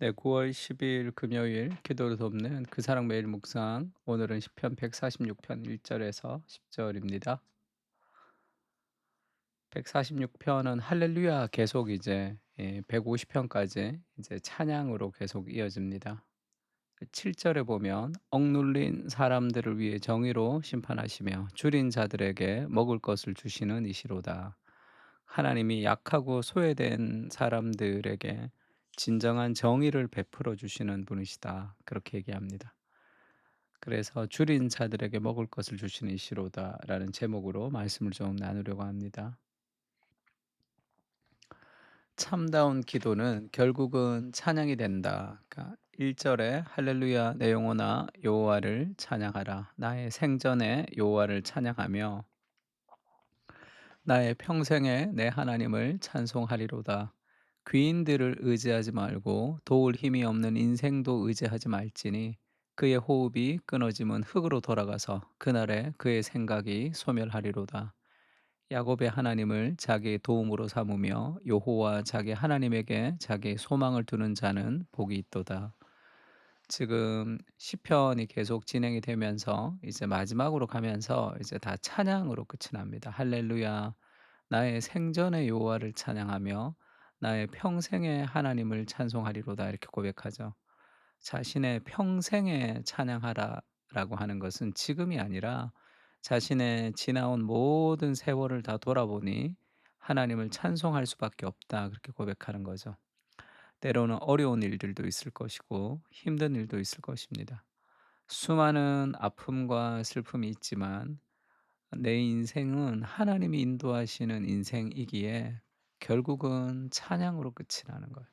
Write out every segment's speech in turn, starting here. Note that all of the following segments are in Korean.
네, 9월 10일 금요일 기도를 돕는 그 사랑 매일 묵상. 오늘은 시편 146편 1절에서 10절입니다. 146편은 할렐루야 계속 이제 150편까지 이제 찬양으로 계속 이어집니다. 7절에 보면 억눌린 사람들을 위해 정의로 심판하시며 줄인 자들에게 먹을 것을 주시는 이시로다. 하나님이 약하고 소외된 사람들에게 진정한 정의를 베풀어 주시는 분이시다. 그렇게 얘기합니다. 그래서 줄인 자들에게 먹을 것을 주시는 이시로다라는 제목으로 말씀을 좀 나누려고 합니다. 참다운 기도는 결국은 찬양이 된다. 그러니까 1절에 할렐루야 내 영혼아 여호와를 찬양하라. 나의 생전에 여호와를 찬양하며 나의 평생에 내 하나님을 찬송하리로다. 귀인들을 의지하지 말고 도울 힘이 없는 인생도 의지하지 말지니 그의 호흡이 끊어지면 흙으로 돌아가서 그날에 그의 생각이 소멸하리로다. 야곱의 하나님을 자기의 도움으로 삼으며 여호와 자기 하나님에게 자기의 소망을 두는 자는 복이 있도다. 지금 시편이 계속 진행이 되면서 이제 마지막으로 가면서 이제 다 찬양으로 끝이 납니다. 할렐루야. 나의 생전의 여호와를 찬양하며 나의 평생의 하나님을 찬송하리로다 이렇게 고백하죠. 자신의 평생에 찬양하라라고 하는 것은 지금이 아니라 자신의 지나온 모든 세월을 다 돌아보니 하나님을 찬송할 수밖에 없다 그렇게 고백하는 거죠. 때로는 어려운 일들도 있을 것이고 힘든 일도 있을 것입니다. 수많은 아픔과 슬픔이 있지만 내 인생은 하나님이 인도하시는 인생이기에 결국은 찬양으로 끝이 나는 거예요.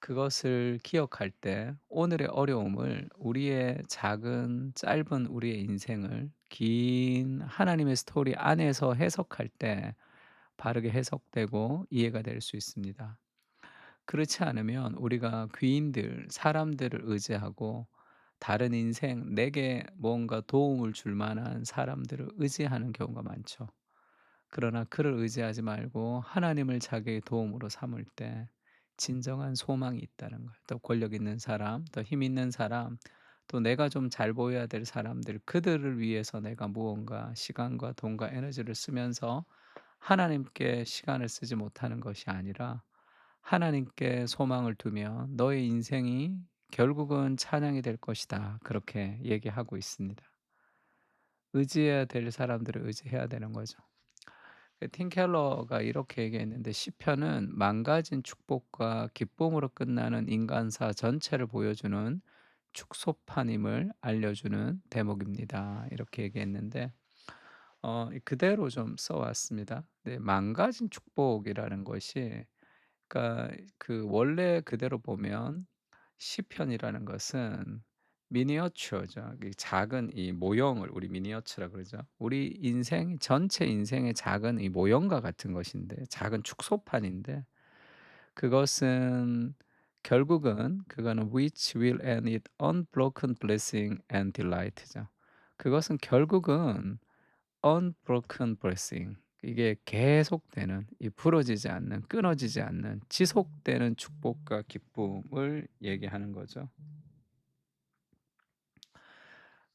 그것을 기억할 때 오늘의 어려움을 우리의 작은 짧은 우리의 인생을 긴 하나님의 스토리 안에서 해석할 때 바르게 해석되고 이해가 될 수 있습니다. 그렇지 않으면 우리가 귀인들, 사람들을 의지하고 다른 인생, 내게 뭔가 도움을 줄 만한 사람들을 의지하는 경우가 많죠. 그러나 그를 의지하지 말고 하나님을 자기의 도움으로 삼을 때 진정한 소망이 있다는 거예요. 또 권력 있는 사람, 또 힘 있는 사람, 또 내가 좀 잘 보여야 될 사람들, 그들을 위해서 내가 무언가 시간과 돈과 에너지를 쓰면서 하나님께 시간을 쓰지 못하는 것이 아니라 하나님께 소망을 두면 너의 인생이 결국은 찬양이 될 것이다. 그렇게 얘기하고 있습니다. 의지해야 될 사람들을 의지해야 되는 거죠. 팀 켈러가 이렇게 얘기했는데 시편은 망가진 축복과 기쁨으로 끝나는 인간사 전체를 보여주는 축소판임을 알려주는 대목입니다. 이렇게 얘기했는데 그대로 좀 써왔습니다. 네, 망가진 축복이라는 것이 그러니까 그 원래 그대로 보면 시편이라는 것은 미니어처죠. 이 작은 이 모형을 우리 미니어처라 그러죠. 우리 인생 전체 인생의 작은 이 모형과 같은 것인데 작은 축소판인데 그것은 결국은 그거는 which will end in unbroken blessing and delight죠. 그것은 결국은 unbroken blessing 이게 계속되는 이 부러지지 않는 끊어지지 않는 지속되는 축복과 기쁨을 얘기하는 거죠.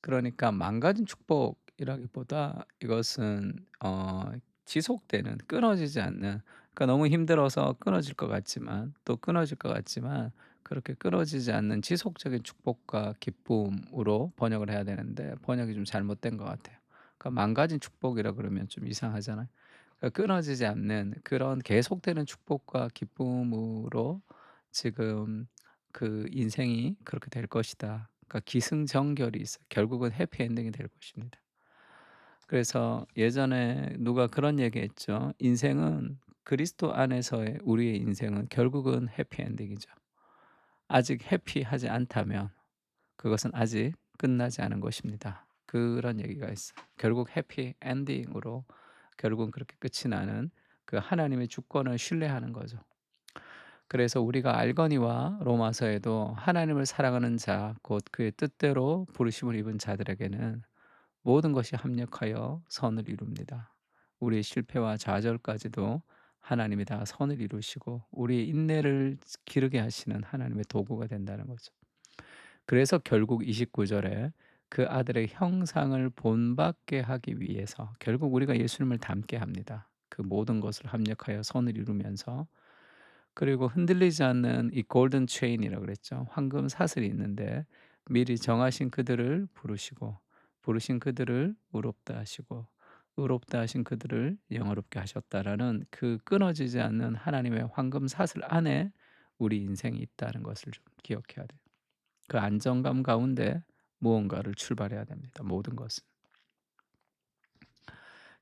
그러니까 망가진 축복이라기보다 이것은 지속되는 끊어지지 않는 그러니까 너무 힘들어서 끊어질 것 같지만 또 끊어질 것 같지만 그렇게 끊어지지 않는 지속적인 축복과 기쁨으로 번역을 해야 되는데 번역이 좀 잘못된 것 같아요. 그러니까 망가진 축복이라 그러면 좀 이상하잖아요. 그러니까 끊어지지 않는 그런 계속되는 축복과 기쁨으로 지금 그 인생이 그렇게 될 것이다. 그러니까 기승전결이 있어요. 결국은 해피엔딩이 될 것입니다. 그래서 예전에 누가 그런 얘기했죠. 인생은 그리스도 안에서의 우리의 인생은 결국은 해피엔딩이죠. 아직 해피하지 않다면 그것은 아직 끝나지 않은 것입니다. 그런 얘기가 있어요. 결국 해피엔딩으로 결국은 그렇게 끝이 나는 그 하나님의 주권을 신뢰하는 거죠. 그래서 우리가 알거니와 로마서에도 하나님을 사랑하는 자 곧 그의 뜻대로 부르심을 입은 자들에게는 모든 것이 합력하여 선을 이룹니다. 우리의 실패와 좌절까지도 하나님이 다 선을 이루시고 우리의 인내를 기르게 하시는 하나님의 도구가 된다는 거죠. 그래서 결국 29 절에 그 아들의 형상을 본받게 하기 위해서 결국 우리가 예수님을 닮게 합니다. 그 모든 것을 합력하여 선을 이루면서, 그리고 흔들리지 않는 이 골든 체인이라고 그랬죠. 황금 사슬이 있는데 미리 정하신 그들을 부르시고 부르신 그들을 의롭다 하시고 의롭다 하신 그들을 영화롭게 하셨다라는 그 끊어지지 않는 하나님의 황금 사슬 안에 우리 인생이 있다는 것을 좀 기억해야 돼요. 그 안정감 가운데 무언가를 출발해야 됩니다. 모든 것은.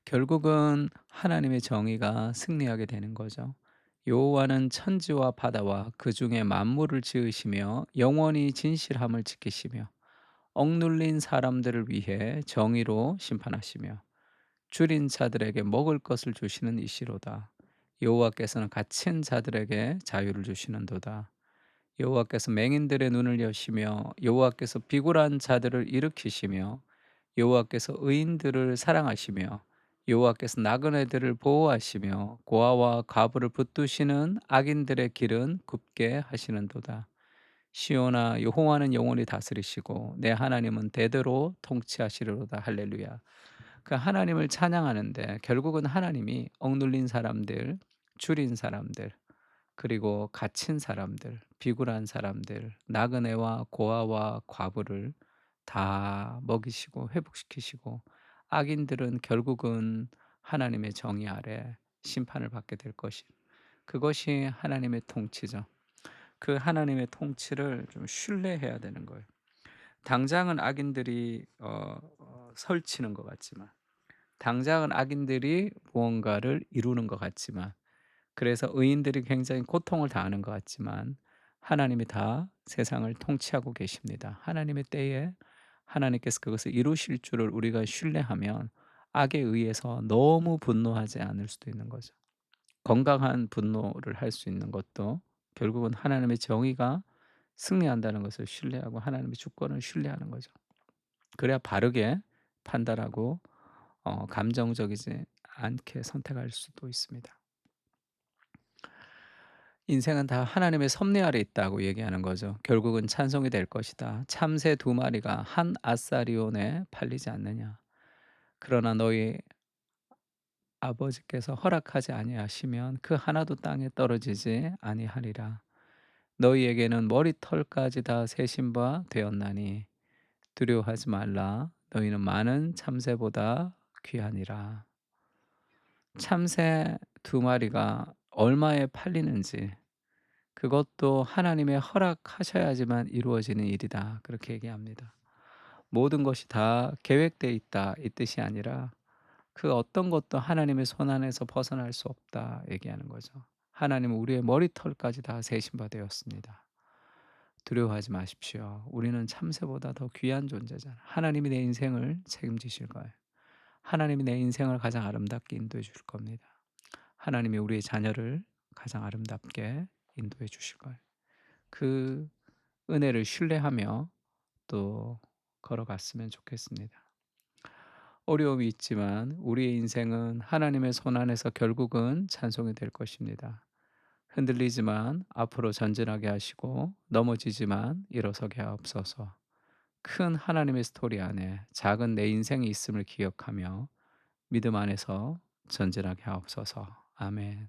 결국은 하나님의 정의가 승리하게 되는 거죠. 여호와는 천지와 바다와 그 중에 만물을 지으시며 영원히 진실함을 지키시며 억눌린 사람들을 위해 정의로 심판하시며 줄인 자들에게 먹을 것을 주시는 이시로다. 여호와께서는 갇힌 자들에게 자유를 주시는도다. 여호와께서 맹인들의 눈을 여시며 여호와께서 비굴한 자들을 일으키시며 여호와께서 의인들을 사랑하시며 여호와께서 나그네들을 보호하시며 고아와 과부를 붙드시는 악인들의 길은 굽게 하시는도다. 시온아, 여호와는 영원히 다스리시고 내 하나님은 대대로 통치하시리로다. 할렐루야. 그 하나님을 찬양하는데 결국은 하나님이 억눌린 사람들, 줄인 사람들, 그리고 갇힌 사람들, 비굴한 사람들, 나그네와 고아와 과부를 다 먹이시고 회복시키시고, 악인들은 결국은 하나님의 정의 아래 심판을 받게 될 것이, 그것이 하나님의 통치죠. 그 하나님의 통치를 좀 신뢰해야 되는 거예요. 당장은 악인들이 설치는 것 같지만, 당장은 악인들이 무언가를 이루는 것 같지만, 그래서 의인들이 굉장히 고통을 당하는 것 같지만 하나님이 다 세상을 통치하고 계십니다. 하나님의 때에 하나님께서 그것을 이루실 줄을 우리가 신뢰하면 악에 의해서 너무 분노하지 않을 수도 있는 거죠. 건강한 분노를 할 수 있는 것도 결국은 하나님의 정의가 승리한다는 것을 신뢰하고 하나님의 주권을 신뢰하는 거죠. 그래야 바르게 판단하고 감정적이지 않게 선택할 수도 있습니다. 인생은 다 하나님의 섭리 아래 있다고 얘기하는 거죠. 결국은 찬송이 될 것이다. 참새 두 마리가 한 아사리온에 팔리지 않느냐. 그러나 너희 아버지께서 허락하지 아니하시면 그 하나도 땅에 떨어지지 아니하리라. 너희에게는 머리털까지 다 세신 바 되었나니 두려워하지 말라. 너희는 많은 참새보다 귀하니라. 참새 두 마리가 얼마에 팔리는지, 그것도 하나님의 허락하셔야지만 이루어지는 일이다. 그렇게 얘기합니다. 모든 것이 다 계획되어 있다 이 뜻이 아니라 그 어떤 것도 하나님의 손 안에서 벗어날 수 없다 얘기하는 거죠. 하나님은 우리의 머리털까지 다 세신 바 되었습니다. 두려워하지 마십시오. 우리는 참새보다 더 귀한 존재잖아. 하나님이 내 인생을 책임지실 거예요. 하나님이 내 인생을 가장 아름답게 인도해 주실 겁니다. 하나님이 우리의 자녀를 가장 아름답게 인도해 주실 거예요. 그 은혜를 신뢰하며 또 걸어갔으면 좋겠습니다. 어려움이 있지만 우리의 인생은 하나님의 손 안에서 결국은 찬송이 될 것입니다. 흔들리지만 앞으로 전진하게 하시고 넘어지지만 일어서게 하옵소서. 큰 하나님의 스토리 안에 작은 내 인생이 있음을 기억하며 믿음 안에서 전진하게 하옵소서. 아멘.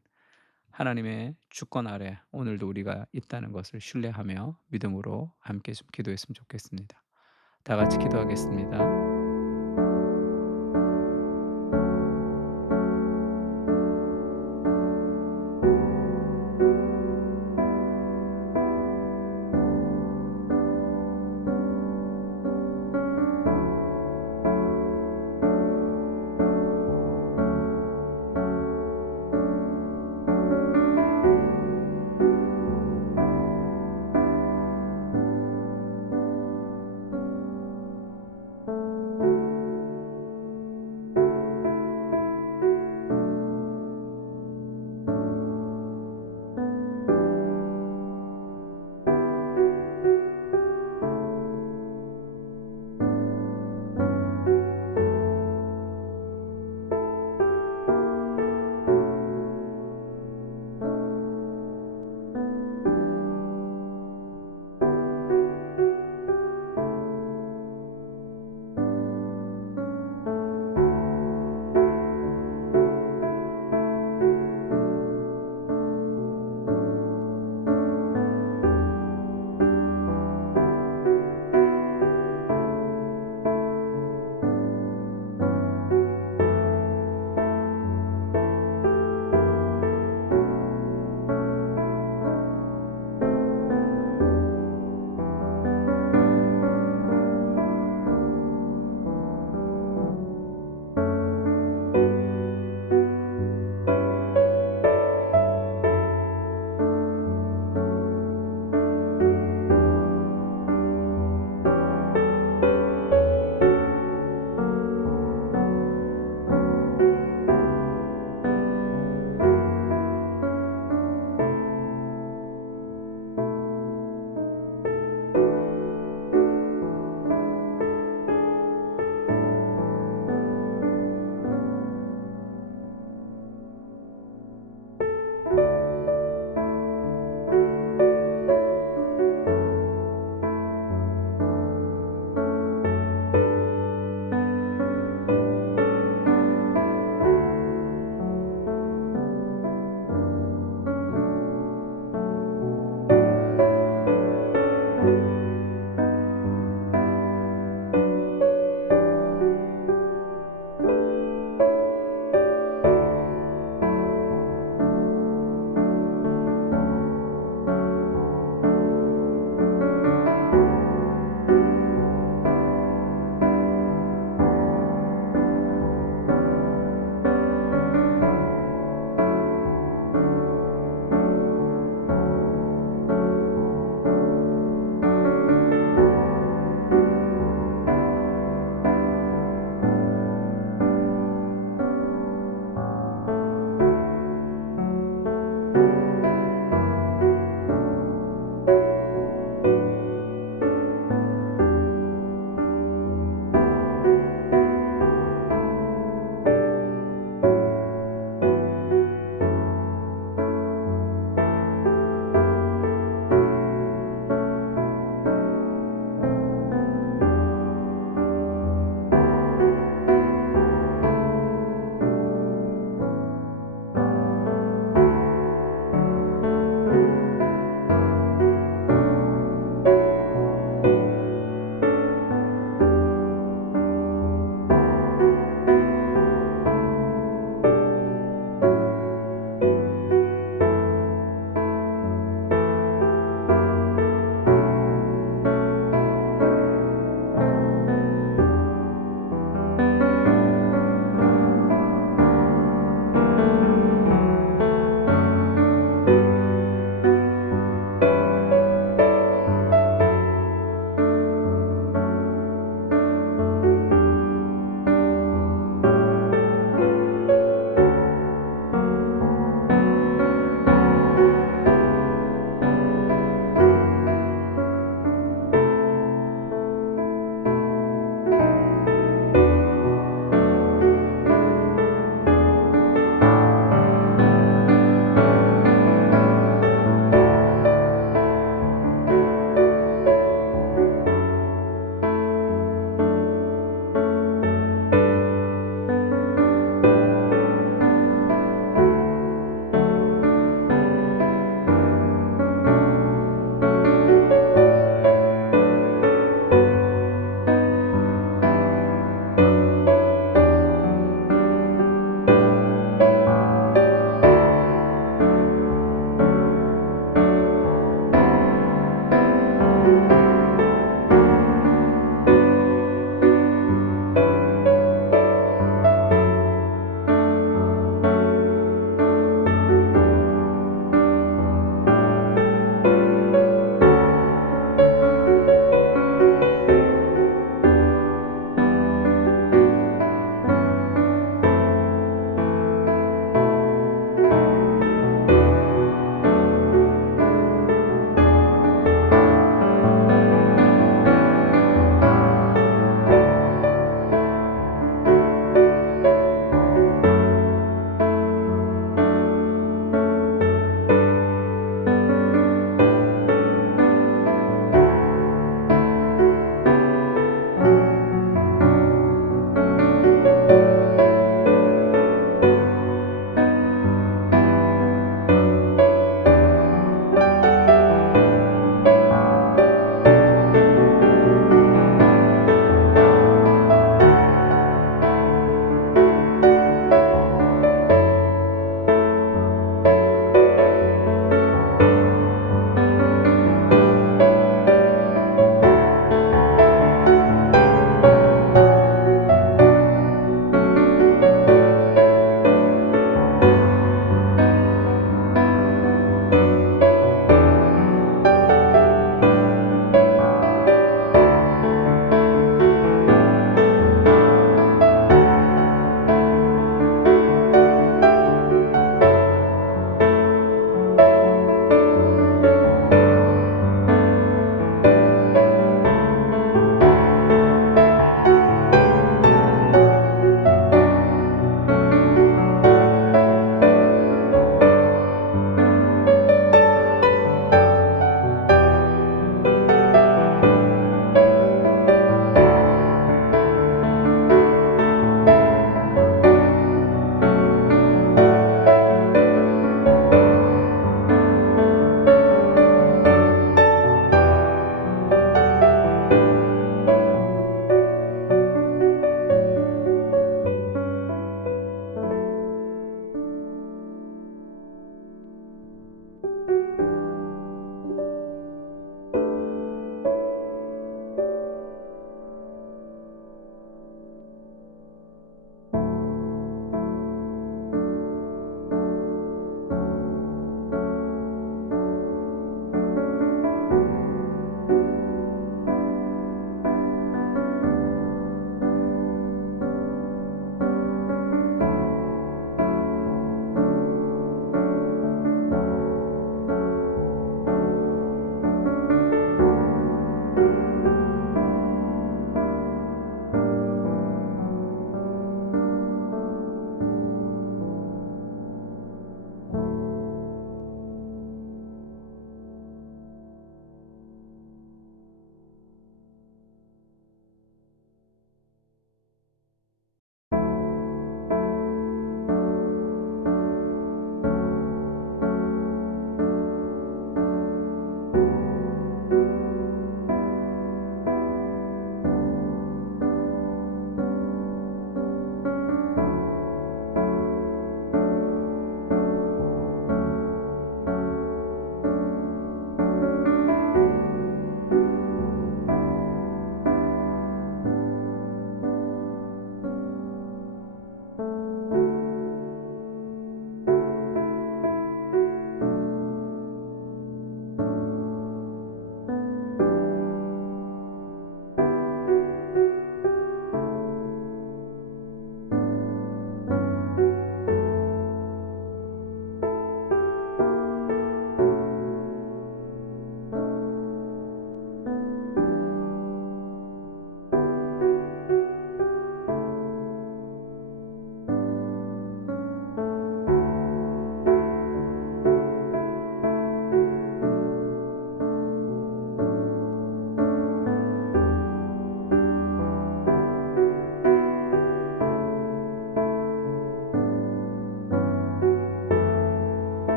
하나님의 주권 아래 오늘도 우리가 있다는 것을 신뢰하며 믿음으로 함께 좀 기도했으면 좋겠습니다. 다 같이 기도하겠습니다.